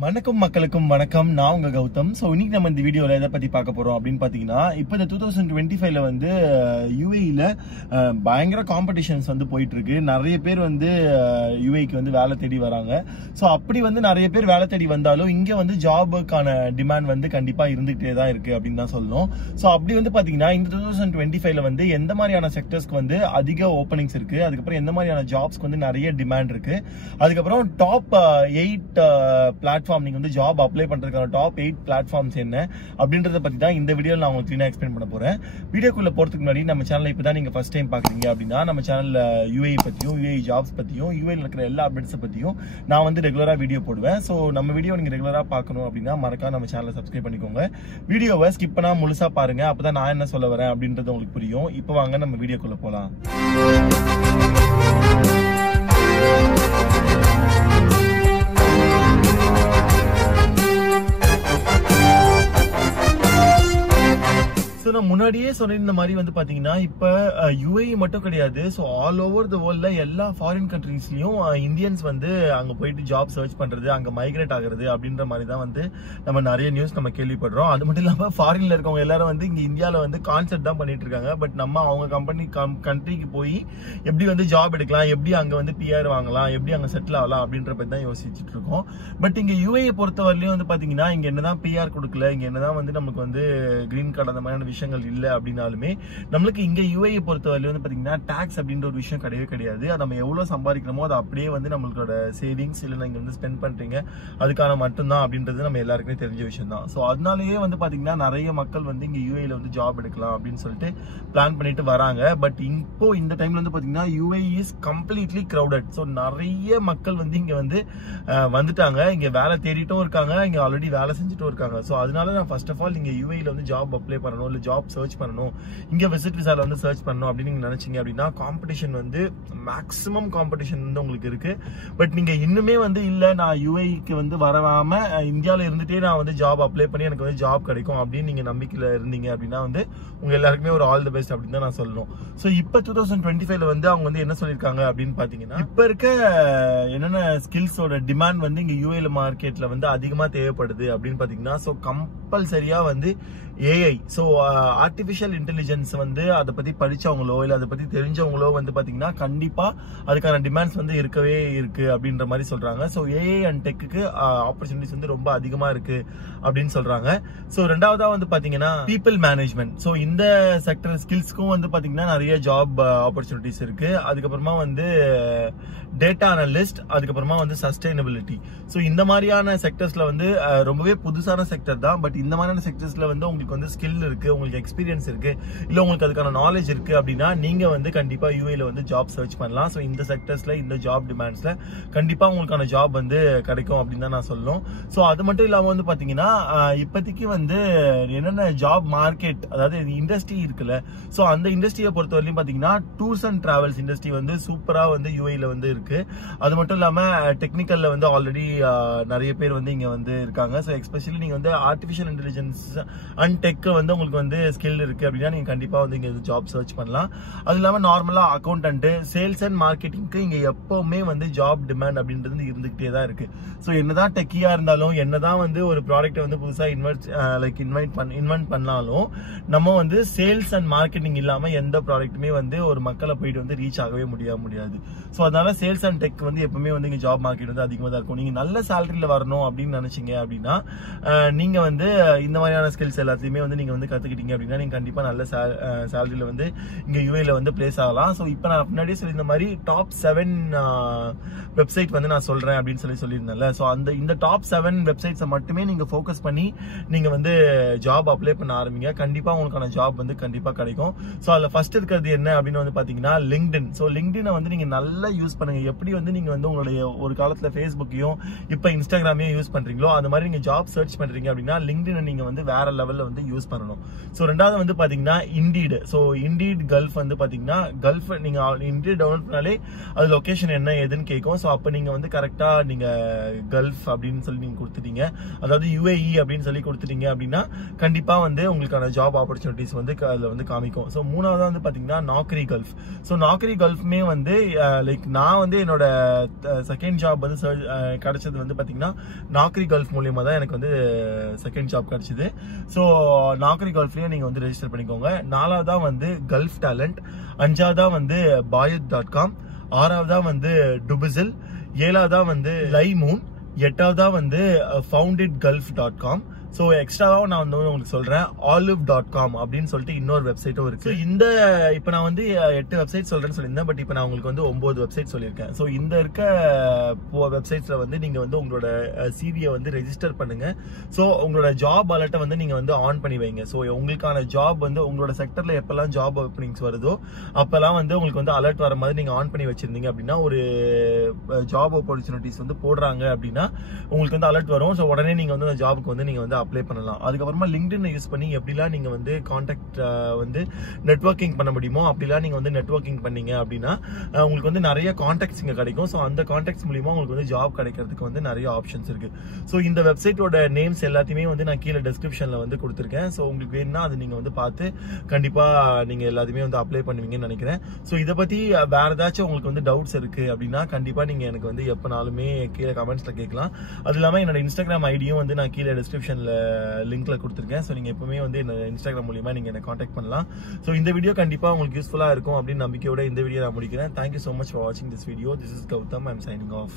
வணக்கம் மக்களுக்கும் வணக்கம். நான் உங்க கௌதம். ஸோ இன்னைக்கு நம்ம இந்த வீடியோவில் எதை பற்றி பார்க்க போகிறோம் அப்படின்னு பார்த்தீங்கன்னா, இப்போ இந்த 2025 வந்து யூஏஇல பயங்கர காம்படிஷன்ஸ் வந்து போயிட்டு இருக்கு. நிறைய பேர் வந்து யூஏக்கு வந்து வேலை தேடி வராங்க. ஸோ அப்படி வந்து நிறைய பேர் வேலை தேடி வந்தாலும் இங்கே வந்து ஜாபுக்கான டிமாண்ட் வந்து கண்டிப்பாக இருந்துகிட்டே தான் இருக்கு அப்படின்னு தான் சொல்லணும். ஸோ அப்படி வந்து பார்த்தீங்கன்னா இந்த 2025 வந்து எந்த மாதிரியான செக்டர்ஸ்க்கு வந்து அதிக ஓப்பனிங்ஸ் இருக்கு, அதுக்கப்புறம் எந்த மாதிரியான ஜாப்ஸ்க்கு வந்து நிறைய டிமாண்ட் இருக்கு, அதுக்கப்புறம் டாப் 8 பிளாட்ஃபார்ம் நீங்க வந்து ஜாப் அப்ளை பண்றதுக்கான டாப் 8 பிளாட்ஃபார்ம்ஸ் என்ன அப்படின்றத பத்தி தான் இந்த வீடியோல நான் உங்களுக்கு கிளீனா எக்ஸ்பிளைன் பண்ண போறேன். வீடியோக்குள்ள போறதுக்கு முன்னாடி நம்ம சேனலை இப்பதான் நீங்க ஃபர்ஸ்ட் டைம் பாக்குறீங்க அப்படின்னா நம்ம சேனல்ல யூஏஇ பத்தியும் யூஏஇ ஜாப்ஸ் பத்தியும் யூஏஇல இருக்கிற எல்லா அப்டேட்ஸ் பத்தியும் நான் வந்து ரெகுலரா வீடியோ போடுவேன். ஸோ நம்ம வீடியோ நீங்க ரெகுலரா பார்க்கணும் அப்படின்னா மறக்காம நம்ம சேனலை சப்ஸ்கிரைப் பண்ணிக்கோங்க. வீடியோவை ஸ்கிப் பண்ணா முழுசா பாருங்க, அப்பதான் நான் என்ன சொல்ல வரேன் அப்படின்றது உங்களுக்கு புரியும். இப்போ வாங்க நம்ம வீடியோக்குள்ள போலாம். நான் முன்னாடியே சொன்ன மாதிரி வந்து பாத்தீங்கன்னா இப்ப யூஏஇ மட்டும் கிடையாது, ஸோ ஆல் ஓவர் த வேர்ல்ட்ல எல்லா ஃபாரின் கண்ட்ரீஸ்லயும் இந்தியன்ஸ் வந்து அங்க போயிட்டு ஜாப் சர்ச் பண்றது, அங்க மைக்ரேட் ஆகுறது அப்படின்ற மாதிரி தான் வந்து நம்ம நிறைய நியூஸ் நம்ம கேள்விப்படுறோம். அது மட்டும் இல்லாம ஃபாரின்ல இருக்கவங்க எல்லாரும் வந்து இங்க இந்தியாவில வந்து கான்செப்ட் தான் பண்ணிட்டு இருக்காங்க. பட் நம்ம அவங்க கண்ட்ரிக்கு போய் எப்படி வந்து ஜாப் எடுக்கலாம், எப்படி அங்க வந்து பிஆர் வாங்கலாம், எப்படி அங்க செட்டில் ஆகலாம் அப்படின்ற பத்தி தான் யோசிச்சுட்டு இருக்கோம். பட் இங்க யூஏஇ பொறுத்தவரையிலும் வந்து பாத்தீங்கன்னா இங்க என்னதான் பிஆர் கொடுக்கல, இங்க என்னதான் வந்து நமக்கு வந்து கிரீன் கார்டு அந்த மாதிரியான விஷயங்கள் இல்ல அப்படின்னாலுமே நம்மளுக்கு இங்க யூஏஇ பொறுத்தவரையில வந்து பாத்தீங்கன்னா டாக்ஸ் அப்படின்ற ஒரு விஷயம் கிடையவே கிடையாது. அது நம்ம எவ்வளவு சம்பாதிக்கிறோமோ அது அப்படியே வந்து நம்மளோட சேவிங்ஸ் இல்ல நீங்க வந்து ஸ்பெண்ட் பண்றீங்க அதுக்கான மட்டும்தான் அப்படின்றது நம்ம எல்லாருக்குமே தெரிஞ்ச விஷயம் தான். ஸோ அதனாலேயே வந்து பாத்தீங்கன்னா நிறைய மக்கள் வந்து இங்க யூஏஇல வந்து ஜாப் எடுக்கலாம் அப்படின்னு சொல்லிட்டு பிளான் பண்ணிட்டு வராங்க. பட் இப்போ இந்த டைம்ல வந்து பாத்தீங்கன்னா UAE is completely crowded. So நிறைய மக்கள் வந்து இங்க வந்து வந்துட்டாங்க, இங்க வேலை தேடிட்டும் இருக்காங்க, இங்க ஆல்ரெடி வேலை செஞ்சுட்டும் இருக்காங்க. ஸோ அதனால நான் ஃபர்ஸ்ட் ஆஃப் ஆல் நீங்க யூஏஇல வந்து ஜாப் அப்ளை பண்ணணும், இல்ல ஜாப் சர்ச் பண்ணணும், இங்க விசிட் விசால வந்து சர்ச் பண்ணணும் அப்படின்னு நீங்க நினைச்சீங்க அப்படின்னா காம்படிஷன் வந்து மேக்ஸிமம் காம்படிஷன் வந்து உங்களுக்கு இருக்கு. பட் நீங்க இன்னுமே வந்து இல்ல நான் யூஏஇக்கு வந்து வரவாம இந்தியாவில இருந்துட்டே நான் வந்து ஜாப் அப்ளை பண்ணி எனக்கு வந்து ஜாப் கிடைக்கும் அப்படின்னு நீங்க நம்பிக்கையில இருந்தீங்க அப்படின்னா வந்து உங்க எல்லாருக்குமே ஒரு ஆல் தி பெஸ்ட் அப்படின்னு தான் நான் சொல்லணும். ஸோ இப்போ 2025 வந்து அவங்க வந்து என்ன சொல்லியிருக்காங்க அப்படின்னு பாத்தீங்கன்னா, இப்ப இருக்க என்னென்ன ஸ்கில்ஸோட டிமாண்ட் வந்து இங்க யூஏஇ மார்க்கெட்ல வந்து அதிகமா தேவைப்படுது அப்படின்னு பாத்தீங்கன்னா, ஸோ கம்பல்சரியா வந்து ஏஐ, ஸோ ஆர்டிபிஷியல் இன்டெலிஜென்ஸ் வந்து அதை பத்தி படிச்சவங்களோ இல்ல அதை பத்தி தெரிஞ்சவங்களோ வந்து பாத்தீங்கன்னா கண்டிப்பா அதுக்கான டிமாண்ட்ஸ் வந்து இருக்கவே இருக்கு அப்படின்ற மாதிரி சொல்றாங்க. So AI and tech opportunities வந்து ரொம்ப அதிகமா இருக்கு அப்படின்னு சொல்றாங்க. ஸோ ரெண்டாவதா வந்து பாத்தீங்கன்னா பீப்புள் மேனேஜ்மெண்ட், ஸோ இந்த செக்டர் ஸ்கில்ஸ்க்கும் வந்து பாத்தீங்கன்னா நிறைய ஜாப் ஆப்பர்ச்சுனிட்டிஸ் இருக்கு. அதுக்கப்புறமா வந்து டேட்டா அனலிஸ்ட், அதுக்கப்புறமா வந்து சஸ்டைனபிலிட்டி. ஸோ இந்த மாதிரியான செக்டர்ஸ்ல வந்து ரொம்பவே புதுசான செக்டர் தான். பட் இந்த மாதிரியான செக்டர்ஸ்ல வந்து உங்களுக்கு வந்து ஸ்கில் இருக்கு, உங்களுக்கு எக்ஸ்பீரியன்ஸ் இருக்கு, இல்ல உங்களுக்கு அதுக்கான நாலேஜ் இருக்கு அப்படின்னா நீங்க வந்து கண்டிப்பா யூஏல வந்து ஜாப் சர்ச் பண்ணலாம். ஸோ இந்த செக்டர்ஸ்ல இந்த ஜாப் டிமாண்ட்ஸ்ல கண்டிப்பா உங்களுக்கான ஜாப் வந்து கிடைக்கும் அப்படின்னு தான் நான் சொல்லணும். ஸோ அது மட்டும் இல்லாம வந்து பாத்தீங்கன்னா இப்போதைக்கு வந்து என்னென்ன ஜாப் மார்க்கெட், அதாவது இண்டஸ்ட்ரி இருக்குல்ல, ஸோ அந்த இண்டஸ்ட்ரியை பொறுத்தவரையும் பாத்தீங்கன்னா டூர்ஸ் அண்ட் டிராவல்ஸ் இண்டஸ்ட்ரி வந்து சூப்பரா வந்து யூஏல வந்து இருக்கு. அது மட்டும் இல்லாம டெக்னிக்கல்ல வந்து ஆல்ரெடி நிறைய பேர் வந்து இங்க வந்து இருக்காங்க. ஸோ எஸ்பெஷலி நீங்க வந்து ஆர்டிபிஷியல் இன்டெலிஜென்ஸ் அண்ட் டெக் வந்து உங்களுக்கு வந்து ஸ்கில் இருக்கு அப்படின்னா நீங்க கண்டிப்பா வந்து இங்க ஜாப் சர்ச் பண்ணலாம். அது இல்லாம நார்மலா அக்கௌண்டன்ட், சேல்ஸ் அண்ட் மார்க்கெட்டிங்க்கு இங்க எப்பவுமே வந்து ஜாப் டிமாண்ட் அப்படின்றது இருந்துகிட்டே தான் இருக்கு. ஸோ என்னதான் டெக்கியா இருந்தாலும், என்னதான் வந்து ஒரு ப்ராடக்ட் வந்து புதுசா இன்வென்ட் பண்ணாலும் நம்ம வந்து சேல்ஸ் அண்ட் மார்க்கெட்டிங் இல்லாம எந்த ப்ராடக்ட்டுமே வந்து ஒரு மக்களை போயிட்டு வந்து ரீச் ஆகவே முடியாது. ஸோ அதனால சேல்ஸ் அண்ட் டெக் வந்து எப்பவுமே வந்து இங்க ஜாப் மார்க்கெட் வந்து அதிகமா தான் இருக்கும். நீங்க நல்ல சேலரியில வரணும் அப்படின்னு நினைச்சீங்க அப்படின்னா நீங்க வந்து இந்த மாதிரியான ஸ்கில்ஸ் எல்லாத்தையுமே வந்து நீங்க வந்து கத்துக்கிட்டீங்க அப்படின்னா நீங்க கண்டிப்பா நல்ல சேலரியில வந்து இங்க யூஏல வந்து பிளேஸ் ஆகலாம். ஸோ இப்போ நான் முன்னாடியே சொல்லி இந்த மாதிரி டாப் 7 வெப்சைட் வந்து நான் சொல்றேன் அப்படின்னு சொல்லியிருந்தேன்ல. ஸோ இந்த டாப் 7 வெப்சைட்ஸை மட்டுமே நீங்க ஃபோக்கஸ் பண்ணி நீங்க வந்து ஜாப் அப்ளை பண்ண ஆரம்பிங்க. கண்டிப்பா உங்களுக்கான ஜாப் வந்து கண்டிப்பா கிடைக்கும். ஸோ அதுல ஃபர்ஸ்ட் இருக்கிறது என்ன அப்படின்னு வந்து பாத்தீங்கன்னா லிங்க்டின். ஸோ லிங்க்டினை வந்து நீங்க நல்லா யூஸ் பண்ணுங்க. எப்படி வந்து நீங்க வந்து உங்களுடைய ஒரு காலத்துல ஃபேஸ்புக்கையும் இப்ப இன்ஸ்டாகிராமையும் யூஸ் பண்றீங்களோ அந்த மாதிரி நீங்க ஜாப் சர்ச் பண்றீங்க அப்படின்னா லிங்க்டினை நீங்க வந்து வேற லெவல்ல வந்து யூஸ் பண்ணணும். ஸோ ரெண்டாவது வந்து பாத்தீங்கன்னா இண்டீட். ஸோ இண்டீட் கல்ஃப் வந்து பாத்தீங்கன்னா கல்ஃப் நீங்க இண்டீட் டவுன்லோட் பண்ணாலே அது லொகேஷன் என்ன ஏதுன்னு கேட்கும். ஸோ அப்ப நீங்க வந்து கரெக்டா நீங்க கல்ஃப் அப்படின்னு சொல்லி நீங்க கொடுத்துட்டீங்க, அதாவது UAE அப்படின்னு சொல்லி கொடுத்துட்டீங்க அப்படின்னா கண்டிப்பா வந்து உங்களுக்கான ஜாப் ஆப்பர்ச்சுனிட்டிஸ் வந்து அதுல வந்து காமிக்கும். ஸோ மூணாவது வந்து பாத்தீங்கன்னா நாக்ரி கல்ஃப். ஸோ நாக்ரி கல்ஃப்மே வந்து லைக் நான் வந்து என்னோட செகண்ட் ஜாப் வந்து கிடைச்சது வந்து பாத்தீங்கன்னா நாக்ரி கல்ஃப் மூலியமா தான் எனக்கு வந்து செகண்ட் ஜாப் கிடைச்சது. ஸோ நாக்ரி கல்ஃப்லயே நீங்க வந்து ரெஜிஸ்டர் பண்ணிக்கோங்க. நாலாவதா வந்து கல்ஃப் டேலண்ட், அஞ்சாவதா வந்து bayut.com, ஆறாவதா வந்து டுபிசில், ஏழாவதா வந்து லைமூன், எட்டாவதா வந்து foundedgulf.com. ஸோ எக்ஸ்ட்ராவாக நான் வந்து உங்களுக்கு சொல்றேன் olive.com அப்படின்னு சொல்லிட்டு இன்னொரு வெப்சைட்டும் இருக்கு. இந்த இப்போ நான் வந்து 8 வெப்சைட் சொல்றேன்னு சொல்லியிருந்தேன், பட் இப்போ நான் உங்களுக்கு வந்து 9 வெப்சைட் சொல்லியிருக்கேன். ஸோ இந்த இருக்க வெப்சைட்ஸ்ல வந்து நீங்க வந்து உங்களோட சிவியை வந்து ரெஜிஸ்டர் பண்ணுங்க. ஸோ உங்களோட ஜாப் அலர்ட்டை வந்து நீங்க வந்து ஆன் பண்ணி வைங்க. ஸோ உங்களுக்கான ஜாப் வந்து உங்களோட செக்டர்ல எப்பெல்லாம் ஜாப் ஓப்பனிங்ஸ் வருதோ அப்பெல்லாம் வந்து உங்களுக்கு வந்து அலர்ட் வர மாதிரி நீங்க ஆன் பண்ணி வச்சிருந்தீங்க அப்படின்னா, ஒரு ஜாப் ஆப்பர்ச்சுனிட்டிஸ் வந்து போடுறாங்க அப்படின்னா உங்களுக்கு வந்து அலர்ட் வரும். ஸோ உடனே நீங்க வந்து அந்த ஜாபுக்கு வந்து நீங்க வந்து அப்ளை பண்ணலாம். அதுக்கப்புறமா லிங்க்டின் யூஸ் பண்ணி எப்படிலாம் நீங்க வந்து கான்டாக்ட் வந்து நெட்வொர்க்கிங் பண்ண முடியுமோ அப்படிலாம் நீங்க வந்து நெட்வொர்க்கிங் பண்ணீங்க அப்படின்னா உங்களுக்கு வந்து நிறைய கான்டாக்ட்ஸ் இங்க கிடைக்கும். ஸோ அந்த கான்டாக்ட்ஸ் மூலியமா உங்களுக்கு வந்து ஜாப் கிடைக்கிறதுக்கு வந்து நிறைய ஆப்ஷன்ஸ் இருக்கு. ஸோ இந்த வெப்சைட்டோட நேம்ஸ் எல்லாத்தையுமே வந்து நான் கீழே டிஸ்கிரிப்ஷன்ல வந்து கொடுத்துருக்கேன். ஸோ உங்களுக்கு வேணும்னா அது நீங்க வந்து பார்த்து கண்டிப்பா நீங்க எல்லாத்தையுமே வந்து அப்ளை பண்ணுவீங்கன்னு நினைக்கிறேன். ஸோ இதை பத்தி வேற ஏதாச்சும் உங்களுக்கு வந்து டவுட்ஸ் இருக்கு அப்படின்னா கண்டிப்பா நீங்க எனக்கு வந்து எப்பனாலுமே கீழே கமெண்ட்ஸ்ல கேட்கலாம். அது இல்லாம என்னோட இன்ஸ்டாகிராம் ஐடியும் வந்து நான் கீழே டிஸ்கிரிப்ஷன்ல லிங்க்ல கொடுத்துருக்கேன். ஸோ நீங்க எப்பவுமே வந்து இன்ஸ்டாகிராம் மூலியமா நீங்க என்ன கான்டாக்ட் பண்ணலாம். ஸோ இந்த வீடியோ கண்டிப்பா உங்களுக்கு யூஸ்ஃபுல்லா இருக்கும் அப்படின்னு நம்பிக்கையோட இந்த வீடியோ நான் முடிக்கிறேன். Thank you so much for watching this video. This is Gautam. I'm signing off.